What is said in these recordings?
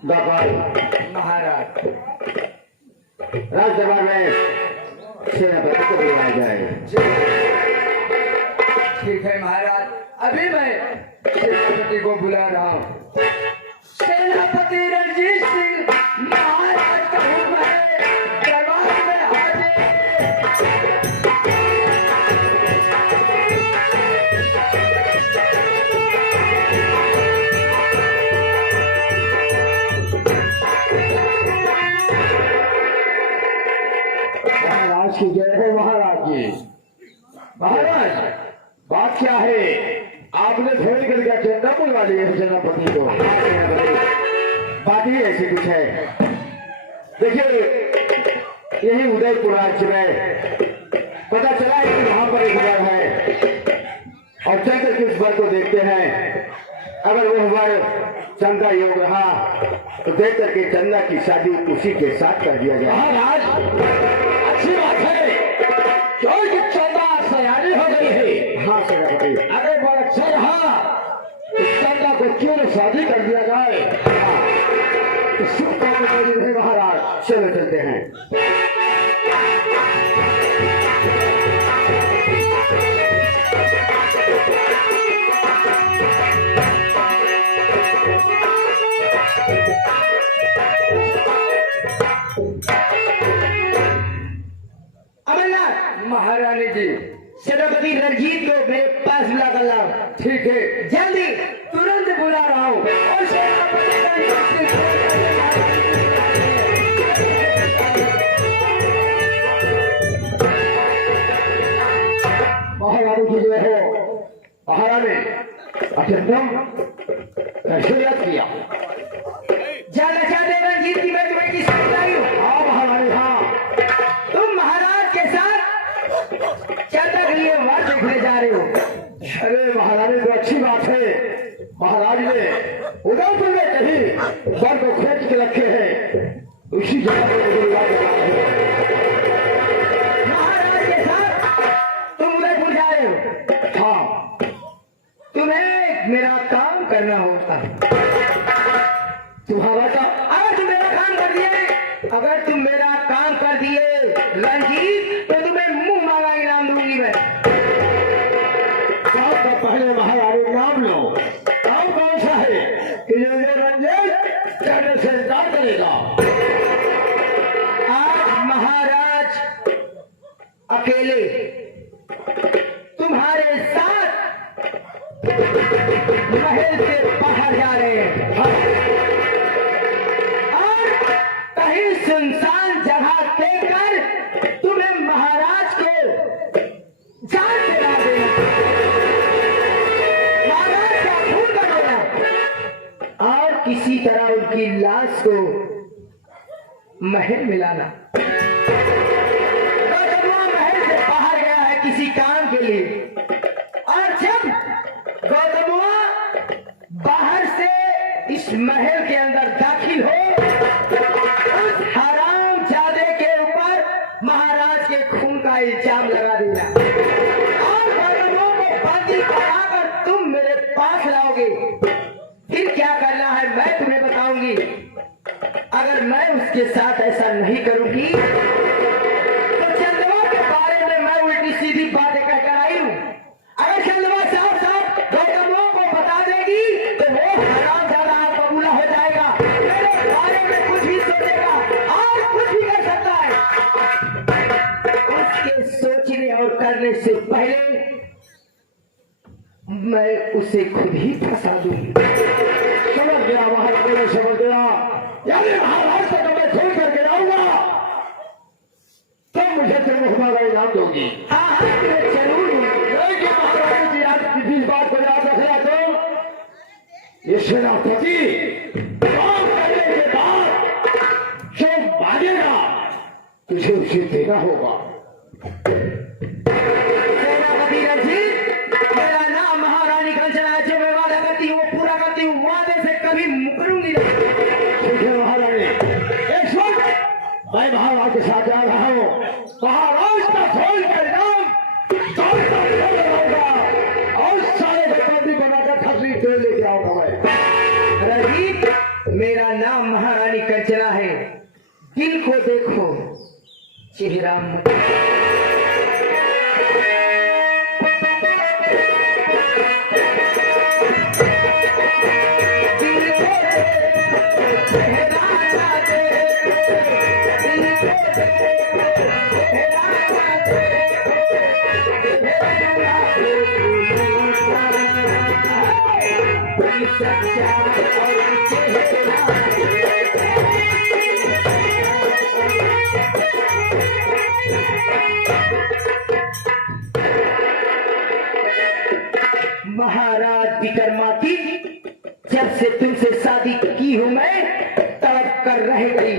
महाराज राजदरबार में सेनापति को बुलाया जाए। ठीक है महाराज, अभी मैं सेनापति को बुला रहा हूँ। सेनापति रणजीत सिंह महाराज का हुक्म है, दरबार में हाजिर। महाराज की जय हो। महाराज जी, महाराज बात क्या है? आपने फोन करके चंदा बुलवा लिए सेनापति को। बात ही ऐसी कुछ है। देखिए, यही उदयपुर राज्य में पता चला है कि वहां पर एक वर है और चंद्र के इस वर को देखते हैं। अगर वह वर चंदा योग रहा तो देख करके चंदा की शादी उसी के साथ कर दिया जाए। महाराज अच्छी बात है, क्योंकि चंदा सयानी हो गई है। हाँ सेनापति, अगर वो अच्छा रहा तो चंदा को क्यों न शादी कर दिया जाए। तो शुभ काम है महाराज। चलो चलते हैं। अमरनाथ महारानी जी, सेनापति रणजीत को मेरे पास बुला कर लाओ। ठीक है, जल्दी तुरंत बुला रहा हूँ। और सेनापति रणजीत महारानी की जय हो। महारानी अत्यंतम कैसे याद किया? जाना चाहते रणजीत की मैं तुम्हें किस बताई हूँ? हाँ महारानी, हाँ। तुम महाराज के साथ चंदा के लिए वर देखने जा रहे हो। अरे महारानी तो अच्छी बात है। महाराज ने उदयपुर में कहीं वर को खोज के रखे हैं, उसी जगह पर मुझे बुला के लाए हैं। महाराज के साथ तुम उदयपुर जा रहे हो। हाँ, तुम्हें मेरा काम करना होता है। तुम्हारा काम? अगर तुम मेरा काम कर दिए, अगर तुम मेरा काम कर दिए रणजीत, तो तुम्हें मुंह मांगा इनाम दूंगी मैं। काम का पहले महारानी नाम लो। काम कौन सा है कि जो ये रंजीत चढ़ने से इंकार करेगा? आज महाराज अकेले तुम्हारे साथ महल से बाहर जा रहे हैं। और कहीं सुनसान जगह देखकर तुम्हें महाराज को जान से मार देना, महाराज का खून कर देना और किसी तरह उनकी लाश को महल मिलाना। गौतमवा महल से बाहर गया है किसी काम के लिए, और जब गौतमवा बाहर से इस महल के अंदर दाखिल हो, उस हरामजादे के ऊपर महाराज के खून का इल्जाम लगा देना और गौतमवा को बंदी बनाकर तुम मेरे पास लाओगे। फिर क्या करना है मैं तुम्हें बताऊंगी। अगर मैं उसके साथ ऐसा नहीं करूंगी तो चंद्रमा के बारे में मैं उल्टी सीधी बातें कहकर आई हूं। अगर चंद्रमा साफ साफ गौतमवा को बता देगी तो वो हरामजादा बबूला हो जाएगा, मेरे बारे में कुछ भी सोचेगा और कुछ भी कर सकता है। उसके सोचने और करने से पहले मैं उसे खुद ही फंसा दूंगी। समझ गया महाराज ने, समझ गया। यानी महाराज को मैं खोल करके लाऊंगा तब मुझे त्रिमुखमा का इनाम दोगी। हाँ मैं जरूर दूंगी। लेकिन महाराज जी, आप इस बात को याद रखना तो ये सेनापति काम करने के बाद जो मांगेगा तुझे उसे देना होगा। सेनापति रणजीत, मेरा नाम महारानी कंचना, जो मैं वादा करती हूँ वो पूरा करती हूँ, वादे से कभी मुकरूंगी नहीं। देखिए महारानी, एक वक्त मैं महाराज के साथ जा रहा हूँ। महाराज का खोल कर नाम और सारे बंदी बनाकर खसरी तेल लेके आऊंगा मैं। रणजीत, मेरा नाम महारानी कंचना है। दिल को देखो, चेहरा मत। दिल को देखो, चेहरा ना देखो। दिल को देखो, चेहरा ना देखो। चेहरा कोई सच्चा और चेहरा महाराज विक्रमादित्य, जब से तुमसे शादी की हूं मैं तड़प कर रह गई।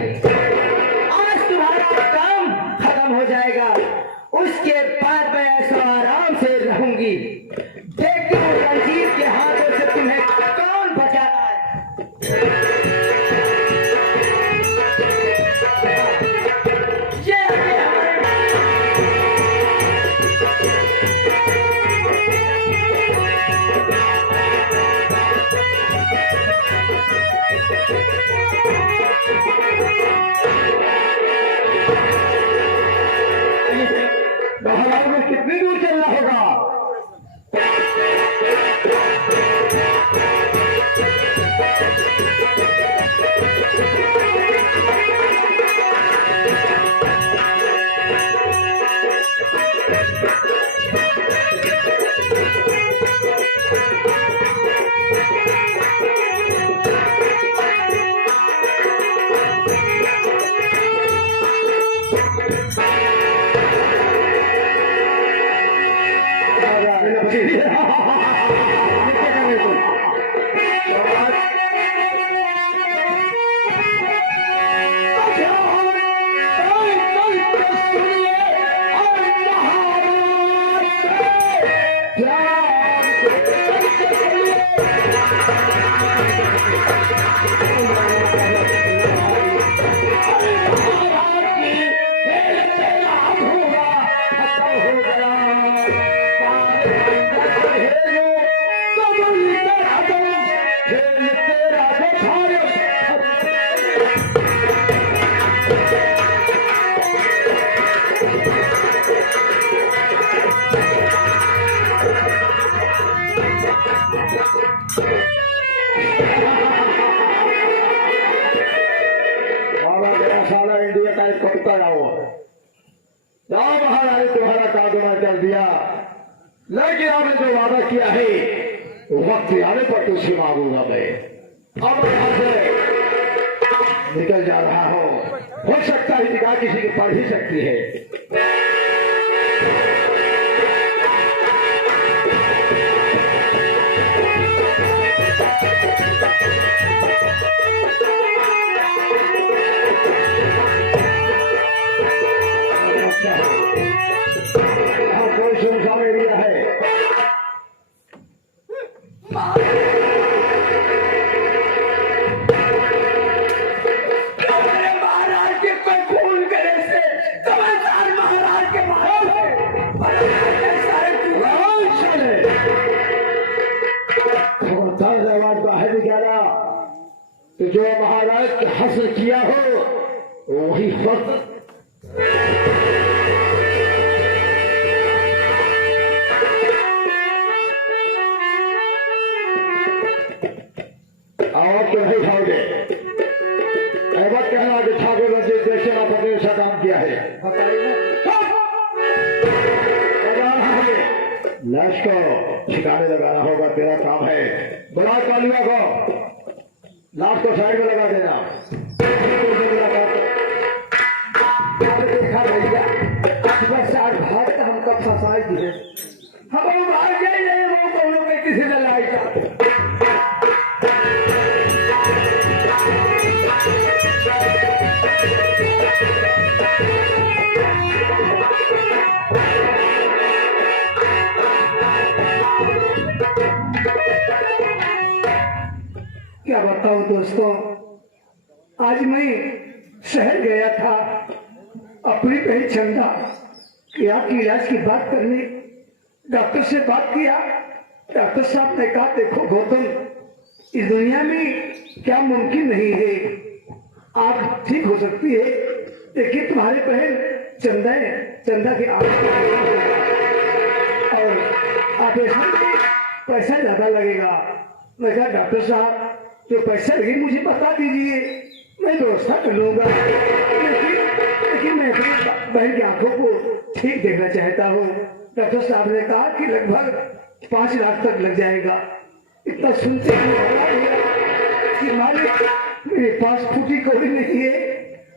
आज तुम्हारा काम खत्म हो जाएगा, उसके बाद मैं ऐसा आराम से रहूंगी। देखती हूँ रंजीत के हाथों से तुम्हें कौन बचाता है। महाराज में कितनी दूर चलना होगा? इंडिया का एक कविता जाओ महाराज, तुम्हारा कागमा कर दिया, लेकिन आपने जो वादा किया है वक्त आने पर तुझसे मांगूंगा मैं। अब यहाँ से निकल जा रहा हो सकता है निगाह किसी की पड़ ही सकती है। कोई सुनसान एरिया है। महाराज के कोई खून करे से कमालदार महाराज के महाराज खबरदार बाहर निकाला तो जो महाराज के हासिल किया हो वही फर्क। आवाज को नहीं खाओगे, ऐसा कहना कि ठाकुर रंजीत देश ने ऐसा काम किया है। लाश को ठिकाने लगाना होगा, तेरा काम है। बुला कालिया को, लाश को साइड में लगा देना। देखा भैया भाग तो हम कब फंसाई दिए, हम भाग जाए वो दोनों में किसी ने लाई का। क्या बताऊं दोस्तों, आज मैं शहर गया था अपनी बहन चंदा की आँख की इलाज की बात करने। डॉक्टर से बात किया, डॉक्टर साहब ने कहा देखो गौतम इस दुनिया में क्या मुमकिन नहीं है। आप ठीक हो सकती है, लेकिन तुम्हारे बहन चंदा है, चंदा के और ऑपरेशन में पैसा ज्यादा लगेगा। मैं कहा डॉक्टर साहब जो पैसा लगे मुझे बता दीजिए, मैं व्यवस्था कर लूंगा। लेकिन मैं अपनी बहन की आंखों को ठीक देखना चाहता हूँ। डॉक्टर साहब ने कहा कि लगभग 5 लाख तक लग जाएगा। इतना सुनते कि मालिक मेरे पास फूटी कौड़ी नहीं है,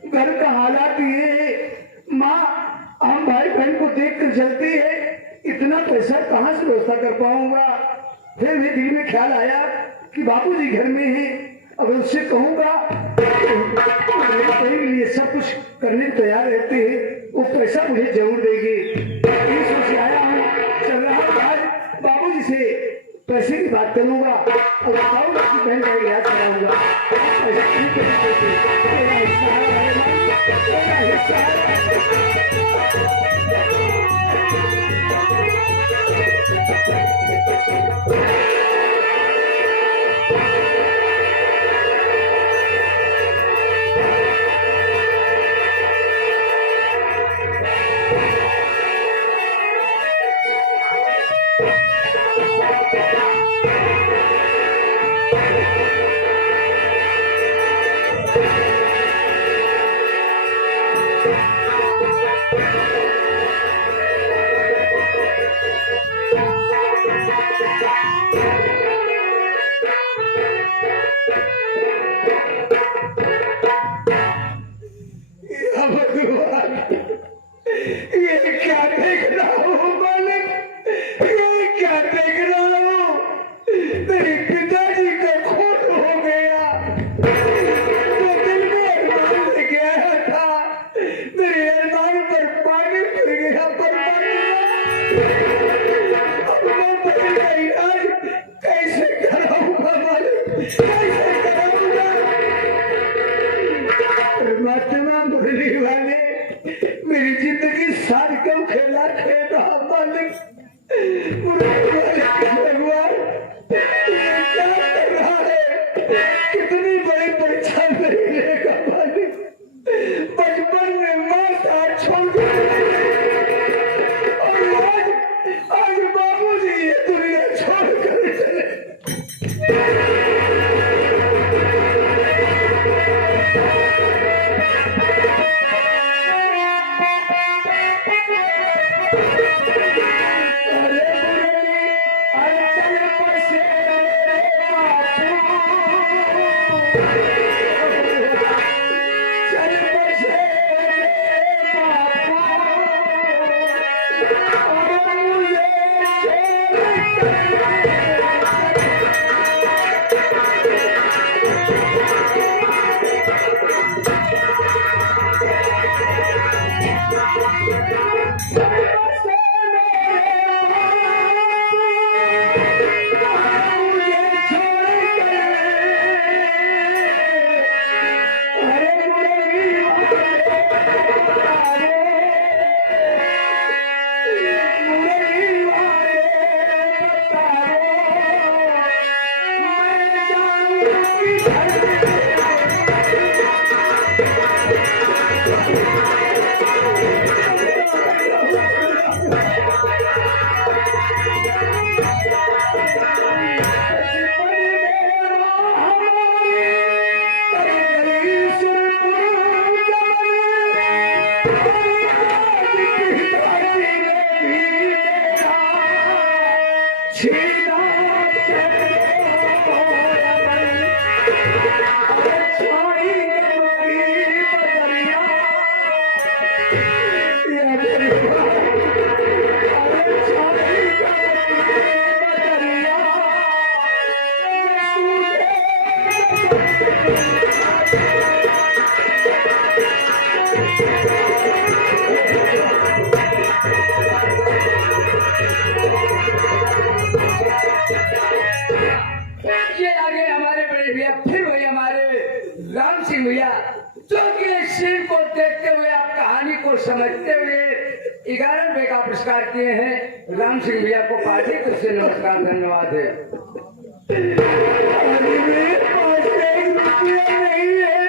घर का हालात ये है, माँ हम भाई बहन को देख कर चलते है, इतना पैसा कहाँ से व्यवस्था कर पाऊंगा। फिर भी दिल में ख्याल आया कि बापूजी घर में है, अगर उससे कहूंगा तो मेरे लिए सब कुछ करने को तैयार रहते हैं, वो पैसा मुझे जरूर देंगे। ये सोच आया हूँ, चल रहा हूँ आज बाबूजी से पैसे की बात करूंगा और बताऊंगा कि बहन का इलाज कराऊंगा। ऐसा नहीं कर सकते, मेरा हिस्सा है, मेरा हिस्सा मेरी जिंदगी सारी कम खेला खेला मालिक भगवान क्या कर रहा है, कितनी बड़ी परीक्षा लेगा मालिक। बचपन में माँ साथ छोड़ और आज बाबूजी ये दुनिया छोड़ कर चले। राम सिंह भैया, जो कि सीन को देखते हुए आप कहानी को समझते हुए 11 रुपए का पुरस्कार किए हैं। राम सिंह भैया को पार्टी तरफ से नमस्कार, धन्यवाद है। अरे मेरे पास एक रुपया नहीं है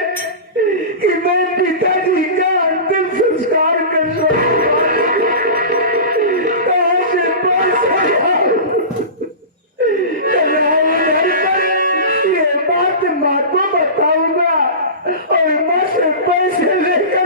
कि मैं पिताजी का अंतिम संस्कार कर सकूं। कहाँ से पैसे लाऊं? ये बात माँ को बताऊंगा और माँ से पैसे लेकर